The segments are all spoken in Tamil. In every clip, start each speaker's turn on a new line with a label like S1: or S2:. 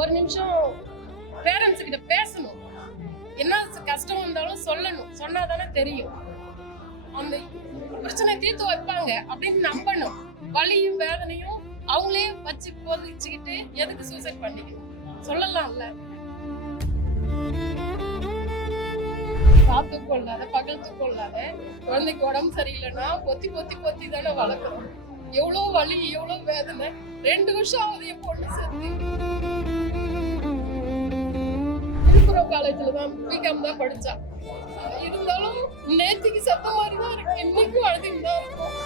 S1: ஒரு நிமிஷம் பேரண்ட்ஸ் கிட்ட பேசணும். என்ன கஷ்டம் வந்தாலும் சொல்லணும். சொன்னாதானே தெரியும். அந்த பிரச்சனை தீர்த்து வைப்பாங்க அப்படின்னு நம்பணும். வலியும் வேதனையும் அவங்களே வச்சு போதிச்சுக்கிட்டு எதுக்கு சூசைட் பண்ணிக்கணும்? சொல்லலாம்ல. காத்து கொள்ளாத பகல் கொள்ளாத குழந்தைக்கு உடம்பு சரியில்லைன்னா பொத்தி பொத்தி பொத்தி தானே வளர்க்குறோம் எவ்வளோ வலி எவ்வளோ வேதனை. ரெண்டு வருஷம் ஆகுது என் பொண்ணு சேர்த்து. விழுப்புரம் காலேஜ்ல தான் பிகாம் தான் படிச்சா. இருந்தாலும் நேத்திக்கு செத்த மாதிரி தான் இருக்கு. இன்னைக்கும் அழுதுன்னு தான் இருக்கும்.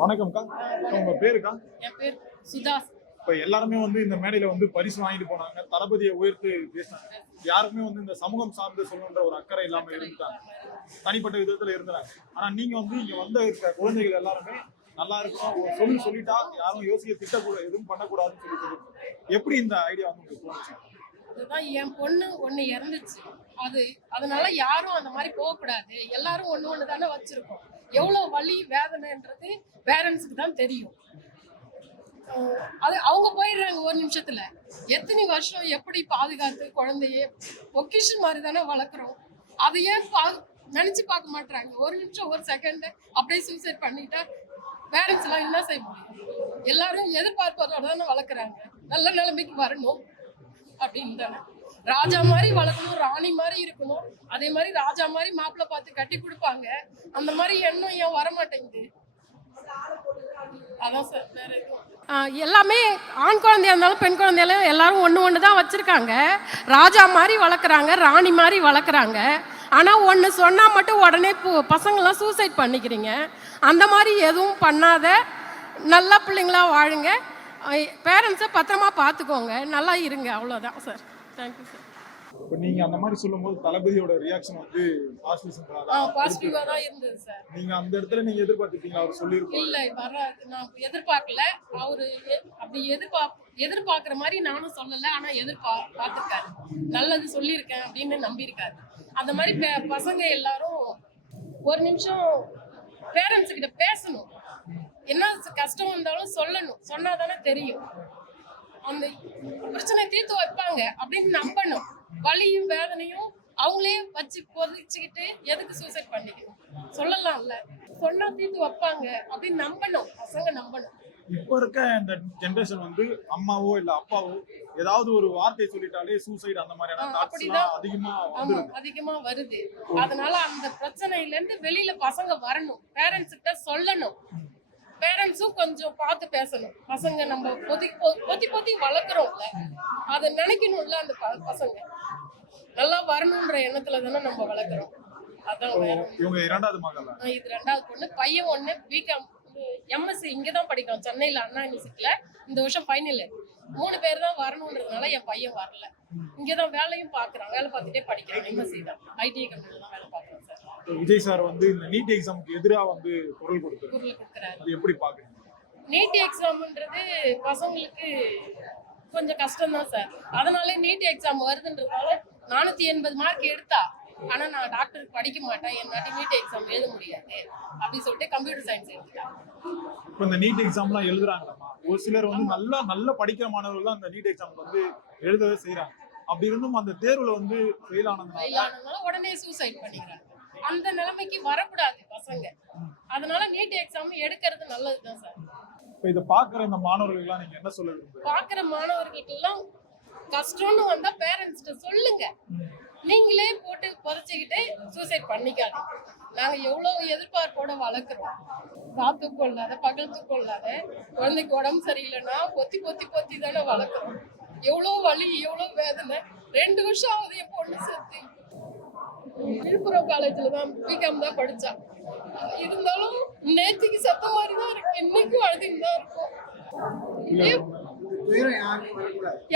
S2: வணக்கம்க்கா. உங்க பேருக்கா?
S1: என் பேர் சுதாஸ்.
S2: இப்ப எல்லாருமே வந்து இந்த மேடையில வந்து பரிசு வாங்கிட்டு போனாங்க. தளபதியை உயர்த்து பேசினாங்க. யாருமே வந்து இந்த சமூகம் சார்ந்து சொல்லணுன்ற ஒரு அக்கறை இல்லாம இருந்துட்டாங்க. தனிப்பட்ட விதத்துல இருந்தாங்க ஆனா நீங்க வந்து இங்க வந்த குழந்தைகள் எல்லாருமே நல்லா இருக்கும் ஒரு சொல்லி சொல்லிட்டா யாரும் யோசிக்க திட்டக்கூடாது எதுவும் பண்ணக்கூடாதுன்னு சொல்லி சொல்லிட்டு எப்படி இந்த ஐடியா வந்து உங்களுக்கு தோணுச்சு?
S1: அதுதான் என் பொண்ணு ஒண்ணு இறந்துச்சு. அது அதனால யாரும் அந்த மாதிரி போகக்கூடாது. எல்லாரும் ஒண்ணு ஒண்ணு தானே வச்சிருக்கோம். எவ்வளவு வலி வேதனைன்றது பேரண்ட்ஸ்க்கு தான் தெரியும். அது அவங்க போயிடுறாங்க ஒரு நிமிஷத்துல. எத்தனை வருஷம் எப்படி பாதுகாத்து குழந்தைய பொக்கிஷன் மாதிரி தானே வளர்க்குறோம். அதை ஏன் பா நினைச்சு பார்க்க மாட்டாங்க ஒரு நிமிஷம் ஒரு செகண்ட் அப்படியே சூசைட் பண்ணிட்டா பேரண்ட்ஸ் எல்லாம் என்ன செய்ய முடியும்? எல்லாரும் எதிர்பார்ப்பதோட தானே வளர்க்குறாங்க. நல்ல நிலைமைக்கு வரணும் அப்படின்னு தானே ராஜா மாதிரி வளர்க்கணும் ராணி மாதிரி இருக்கணும். அதே மாதிரி ராஜா மாதிரி மாப்பிள்ளை பார்த்து கட்டி கொடுப்பாங்க. அந்த மாதிரி எண்ணம் ஏன் வர எல்லாமே ஆண் குழந்தையா இருந்தாலும் பெண் குழந்தையாலும் எல்லாரும் ஒன்று ஒன்று தான் வச்சுருக்காங்க. ராஜா மாதிரி வளர்க்குறாங்க ராணி மாதிரி வளர்க்குறாங்க. ஆனால் ஒன்று சொன்னால் மட்டும் உடனே பு- பசங்களாம் சூசைட் பண்ணிக்கிறீங்க. அந்த மாதிரி எதுவும் பண்ணாத நல்ல பிள்ளைங்களா வாழுங்க. பேரண்ட்ஸை பத்திரமா பார்த்துக்கோங்க. நல்லா இருங்க. அவ்வளோதான் சார். தேங்க்யூ சார்
S2: இப்ப நீங்க அந்த மாதிரி சொல்லும்போது தளபதியோட ரியாக்ஷன் வந்து பாசிட்டிவ்
S1: தான் இருந்தது சார்.
S2: நீங்க அந்த இடத்துல நீங்க எதிர்பார்த்துட்டீங்க அவர் சொல்லியிருப்பாரு.
S1: இல்ல வராது நான் எதிர்பார்க்கல. அவரு அப்படி எதிர்பார்ப் எதிர்பார்க்குற மாதிரி நானும் சொல்லல ஆனா எதிர்பா பார்த்துருக்காரு. நல்லது சொல்லியிருக்கேன் அப்படின்னு நம்பியிருக்காரு. அந்த மாதிரி பசங்க எல்லாரும் ஒரு நிமிஷம் பேரண்ட்ஸ் கிட்ட பேசணும். என்ன கஷ்டம் வந்தாலும் சொல்லணும். சொன்னாதானே தெரியும். அந்த பிரச்சனை தீர்த்து வைப்பாங்க அப்படின்னு நம்பணும். வலியும் வேதனையும் அவங்களே வச்சு பொதிச்சுக்கிட்டு எதுக்கு சூசைட் பண்ணிக்கணும்? சொல்லலாம்ல. சொன்னா தீர்த்து வைப்பாங்க அப்படின்னு நம்பணும். பசங்க நம்பணும்.
S2: இப்ப இருக்க இந்த ஜெனரேஷன் வந்து அம்மாவோ இல்ல அப்பாவோ ஏதாவது ஒரு வார்த்தை சொல்லிட்டாலே சூசைட் அந்த மாதிரியான
S1: அப்படிதான்.
S2: அதிகமா வந்துருது.
S1: அதிகமா வருது. அதனால அந்த பிரச்சனையில இருந்து வெளியில பசங்க வரணும். பேரண்ட்ஸ் கிட்ட சொல்லணும். பேரண்ட்ஸும் கொஞ்சம் பார்த்து பேசணும். பசங்க நம்ம பொதி பொ- பொத்தி பொத்தி வளர்க்குறோம்ல அதை நினைக்கணும்ல அந்த பசங்க. நல்லா வரணுன்ற எண்ணத்துல தானே நம்ம வளர்க்குறோம். அதான்
S2: இவங்க இரண்டாவது மகள்
S1: இது ரெண்டாவது பொண்ணு. பையன் ஒண்ணு பிகாம் எம்எஸ்சி இங்க தான் படிக்கிறான். சென்னையில அண்ணா யூனிவர்சிட்டியில இந்த வருஷம் ஃபைனல் மூணு பேர் தான் வரணுன்றதுனால என் பையன் வரல. இங்க தான் வேலையும் பாக்குறான் வேலை பார்த்துட்டே படிக்கிறான். எம்எஸ்சி தான். ஐடி கம்பெனில தான் வேலை பார்க்குறான்.
S2: விஜய் சார் வந்து இந்த நீட் எக்ஸாமுக்கு எதிரா வந்து குரல்
S1: கொடுக்குறாரு.
S2: அது எப்படி பாக்குறீங்க?
S1: நீட் எக்ஸாம்ன்றது பசங்களுக்கு கொஞ்சம் கஷ்டம் தான் சார். அதனால நீட் எக்ஸாம் வருதுன்றதால நானூத்தி எண்பது மார்க் எடுத்தா ஆனா நான் டாக்டருக்கு படிக்க மாட்டேன். என்னாட்டி நீட் எக்ஸாம் எழுத முடியாது. அப்படின்னு சொல்லிட்டு கம்ப்யூட்டர் சயின்ஸ் எடுத்துட்டேன்
S2: இப்ப இந்த நீட் எக்ஸாம்லாம் எழுதுறாங்களாமா? ஒரு சிலர் வந்து நல்லா நல்லா படிக்கிற மாணவர்கள் அந்த நீட் எக்ஸாம் வந்து எழுதவே செய்றாங்க. அப்படி இருந்தும் அந்த தேர்வுல வந்து ஃபெயில் ஆனதுனால
S1: உடனே சூசைட் பண்ணிக்கிறாங்க. அந்த நிலைமைக்கு வரக்கூடாது பசங்க. அதனால நீட் எக்ஸாம் எடுக்கிறது நல்லதுதான் சார்.
S2: இப்ப இதை பாக்குற இந்த மாணவர்களுக்கு நீங்க என்ன சொல்ல
S1: பாக்குற மாணவர்களுக்கெல்லாம் கஷ்டம்னு வந்தா பேரண்ட்ஸ்கிட்ட சொல்லுங்க. நீங்களே போட்டு புதைச்சிக்கிட்டு சூசைட் பண்ணிக்காதீங்க. நாங்க எவ்வளவு எதிர்பார்ப்போட வளர்க்குறோம். ராத்து கொள்ளாத பகல் கொள்ளாத குழந்தைக்கு உடம்பு சரியில்லைன்னா பொத்தி பொத்தி பொத்தி தானே வளர்க்குறோம். எவ்வளவு வலி எவ்வளவு வேதனை. ரெண்டு வருஷம் ஆகுது என் பொண்ணு சேர்த்து விழுப்புரம் காலேஜ்ல தான் பிகாம் தான் படிச்சா. இருந்தாலும் நேத்திக்கு செத்த மாதிரி தான் இருக்கு. இன்னைக்கும் அழுதுன்னு தான் இருக்கும்.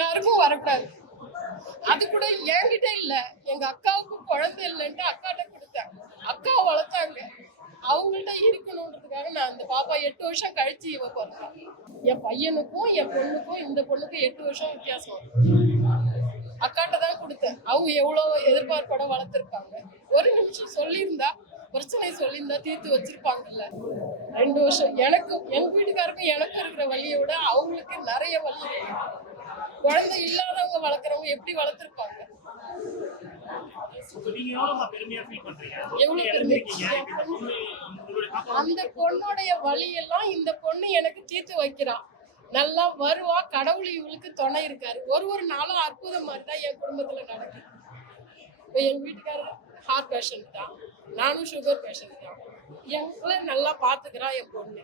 S1: யாருக்கும் வரக்கூடாது. அது கூட என்கிட்ட இல்ல. எங்க அக்காவுக்கு குழந்தை இல்லைன்ட்டு அக்காட்ட கொடுத்தேன். அக்கா வளர்த்தாங்க. அவங்கள்ட்ட இருக்கணுன்றதுக்காக நான் அந்த பாப்பா எட்டு வருஷம் கழிச்சு இவ பிறந்தா. என் பையனுக்கும் என் பொண்ணுக்கும் இந்த பொண்ணுக்கும் எட்டு வருஷம் வித்தியாசம். அக்காட்ட தான் கொடுத்தேன். அவங்க எவ்வளவு எதிர்பார்ப்போட வளர்த்துருக்காங்க. ஒரு நிமிஷம் சொல்லியிருந்தா பிரச்சனை சொல்லியிருந்தா தீர்த்து வச்சிருப்பாங்கல்ல. ரெண்டு வருஷம் எனக்கும் எங்க வீட்டுக்காருக்கும் எனக்கும் இருக்கிற வழியை விட அவங்களுக்கு நிறைய வழி குழந்தை இல்லாதவங்க வளர்க்குறவங்க எப்படி வளர்த்துருப்பாங்க?
S3: எவ்வளவு பெருமையா
S1: அந்த பொண்ணுடைய வழியெல்லாம் இந்த பொண்ணு எனக்கு தீர்த்து வைக்கிறா. நல்லா வருவா. கடவுள் இவளுக்கு துணை இருக்காரு. ஒரு ஒரு நாளும் அற்புதம் மாதிரி தான் என் குடும்பத்துல நடக்குது. இப்போ என் வீட்டுக்காரர் ஹார்ட் பேஷண்ட் தான் நானும் சுகர் பேஷண்ட் தான் எங்களை நல்லா பாத்துக்கிறா என் பொண்ணு.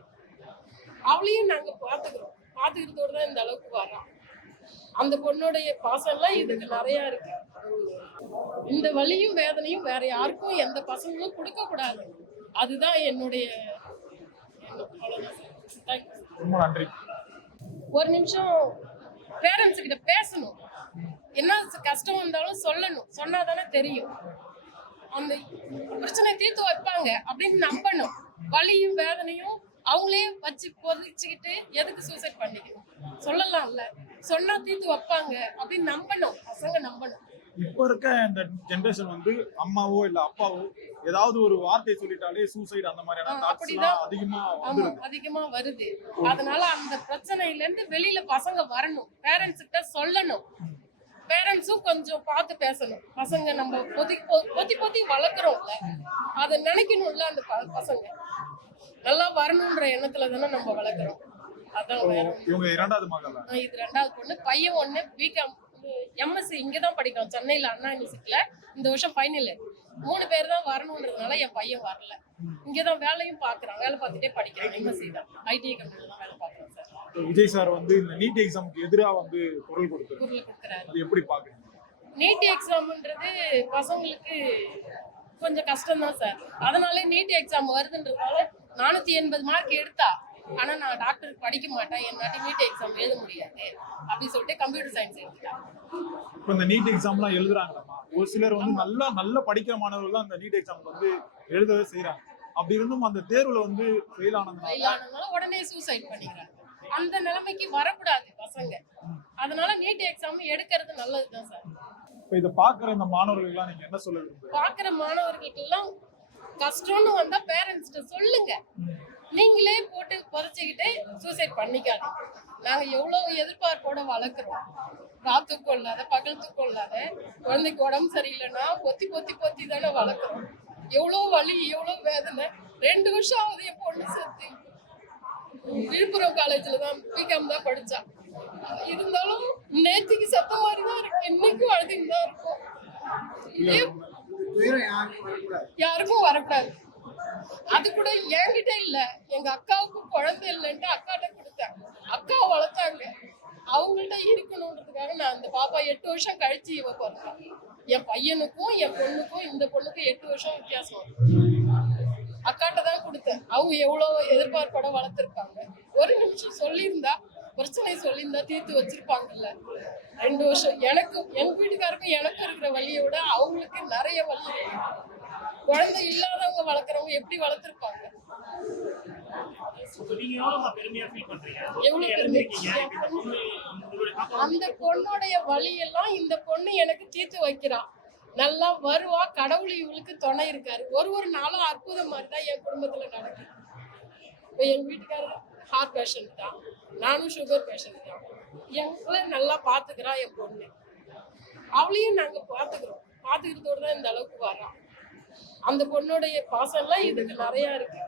S1: அவளையும் நாங்க பாத்துக்கிறோம். பாத்துக்கிறதோட தான் இந்த அளவுக்கு வரான் அந்த பொண்ணுடைய பாசம்லாம் இதுக்கு நிறைய இருக்கு. இந்த வலியும் வேதனையும் வேற யாருக்கும் எந்த பசங்களும் கொடுக்க கூடாது அதுதான் என்னுடைய எண்ணம். சார்.
S2: ரொம்ப நன்றி.
S1: ஒரு நிமிஷம் பேரண்ட்ஸ் கிட்ட பேசணும். என்ன கஷ்டம் வந்தாலும் சொல்லணும். சொன்னாதானே தெரியும். அந்த பிரச்சனை தீர்த்து வைப்பாங்க அப்படின்னு நம்பணும். வலியும் வேதனையும் அவங்களே வச்சு பொதிச்சுக்கிட்டு எதுக்கு சூசைட் பண்ணிக்கணும்? சொல்லலாம்ல. சொன்னா தீர்த்து வைப்பாங்க அப்படின்னு நம்பணும். பசங்க நம்பணும்.
S2: இப்ப இருக்க இந்த ஜெனரேஷன் வந்து அம்மாவோ இல்ல அப்பாவோ ஏதாவது ஒரு வார்த்தை சொல்லிட்டாலே சூசைட் அந்த மாதிரியான
S1: ஆ,
S2: தாட்ஸ்
S1: அப்படிதான்.
S2: எல்லாம் அதிகமா வந்துருது.
S1: அதிகமா வருது. அதனால அந்த பிரச்சனையில இருந்து வெளியில பசங்க வரணும். பேரண்ட்ஸ் கிட்ட சொல்லணும். பேரண்ட்ஸும் கொஞ்சம் பார்த்து பேசணும். பசங்க நம்ம பொதி பொ- பொத்தி பொத்தி வளர்க்குறோம்ல அதை நினைக்கணும்ல அந்த பசங்க. நல்லா வரணுன்ற எண்ணத்துல தானே நம்ம வளர்க்குறோம். அதான்
S2: இவங்க இரண்டாவது மகள்
S1: இது ரெண்டாவது பொண்ணு. பையன் ஒண்ணு பிகாம் எம்எஸ்சி இங்க தான் படிக்கிறான் சென்னையில அண்ணா யூனிவர்சிட்டியில இந்த வருஷம் ஃபைனல் மூணு பேர் தான் வரணுன்றதுனால என் பையன் வரல. இங்கதான் வேலையும் பாக்குறான். வேலை பார்த்துட்டே படிக்கிறான். எம்எஸ்சி தான். ஐடி கம்பெனில தான் வேலை பார்க்கறான் சார்.
S2: விஜய் சார் வந்து இந்த நீட் எக்ஸாமுக்கு எதிரா வந்து குரல்
S1: கொடுக்குறாரு.
S2: அது எப்படி பாக்குறீங்க?
S1: நீட் எக்ஸாம்ன்றது பசங்களுக்கு கொஞ்சம் கஷ்டம் தான் சார். அதனால நீட் எக்ஸாம் வருதுன்றதால நானூத்தி எண்பது மார்க் எடுத்தா ஆனா நான் டாக்டருக்கு படிக்க மாட்டேன். என்னாட்டி நீட் எக்ஸாம் எழுத முடியாது. அப்படி சொல்லிட்டு கம்ப்யூட்டர் சயின்ஸ் எடுத்துட்டேன்
S2: இப்ப இந்த நீட் எக்ஸாம்லாம் எழுதுறாங்களாமா? ஒரு சிலர் வந்து நல்லா நல்லா படிக்கிற மாணவர்கள் தான் அந்த நீட் எக்ஸாம் வந்து எழுதவே செய்றாங்க. அப்படி இருந்தும் அந்த தேர்வுல வந்து ஃபெயில் ஆனதுனால
S1: உடனே சூசைட் பண்ணிக்கிறாங்க. அந்த நிலைமைக்கு வரக்கூடாது பசங்க. அதனால நீட் எக்ஸாம் எடுக்கிறது நல்லதுதான் சார்.
S2: இப்ப இதை பாக்குற இந்த மாணவர்களுக்கு நீங்க என்ன சொல்ல
S1: பாக்குற மாணவர்களுக்கெல்லாம் கஷ்டம்னு வந்தா பேரண்ட்ஸ்கிட்ட சொல்லுங்க. நீங்களே போட்டு புதைச்சிக்கிட்டு சூசைட் பண்ணிக்காதீங்க. நாங்க எவ்வளவு எதிர்பார்ப்போட வளர்க்குறோம். ராத் தூக்கம் இல்லாத பகல் தூக்கம் இல்லாத குழந்தைக்கு உடம்பு சரியில்லைன்னா பொத்தி பொத்தி பொத்தி தானே வளர்க்குறோம். எவ்வளவு வலி எவ்வளவு வேதனை. ரெண்டு வருஷம் ஆகுது என் பொண்ணு சேர்த்து. விழுப்புரம் காலேஜ்ல தான் பிகாம் தான் படிச்சா. இருந்தாலும் நேத்திக்கு சத்த மாதிரி தான் இருக்கு. இன்னைக்கும் அழுதுன்னு தான் இருக்கும் யாருக்கும் வரக்கூடாது. அது கூட என்கிட்ட இல்ல. எங்க அக்காவுக்கு குழந்தை இல்லைன்ட்டு அக்காட்ட கொடுத்தேன். அக்கா வளர்த்தாங்க. அவங்கள்ட்ட இருக்கணுன்றதுக்காக நான் அந்த பாப்பா எட்டு வருஷம் கழிச்சு இவ பிறந்தேன் என் பையனுக்கும் என் பொண்ணுக்கும் இந்த பொண்ணுக்கும் எட்டு வருஷம் வித்தியாசம். அக்காட்ட தான் கொடுத்தேன். அவங்க எவ்வளவு எதிர்பார்ப்போட வளர்த்துருப்பாங்க. ஒரு நிமிஷம் சொல்லியிருந்தா பிரச்சனை சொல்லியிருந்தா தீர்த்து வச்சிருப்பாங்கல்ல. ரெண்டு வருஷம். எனக்கும் எங்க வீட்டுக்காருக்கும் எனக்கும் இருக்கிற வழியை விட அவங்களுக்கு நிறைய வழி இருக்கு. குழந்தை இல்லாதவங்க வளர்க்குறவங்க எப்படி வளர்த்துருப்பாங்க?
S3: எவ்வளவு பெருமையா
S1: அந்த பொண்ணுடைய வழியெல்லாம் இந்த பொண்ணு எனக்கு தீர்த்து வைக்கிறா. நல்லா வருவா கடவுள் இவளுக்கு துணை இருக்காரு. ஒரு ஒரு நாளும் அற்புதம் மாதிரி தான் என் குடும்பத்துல நடக்குது. இப்போ என் வீட்டுக்காரர் ஹார்ட் பேஷண்ட் தான். நானும் சுகர் பேஷண்ட் தான். எங்களை நல்லா பாத்துக்கிறா என் பொண்ணு. அவளையும் நாங்க பாத்துக்கிறோம். பாத்துக்கிறதோட தான் இந்த அளவுக்கு வரோம் அந்த பொண்ணுடைய பாசம்லாம் இதுக்கு நிறைய இருக்கு.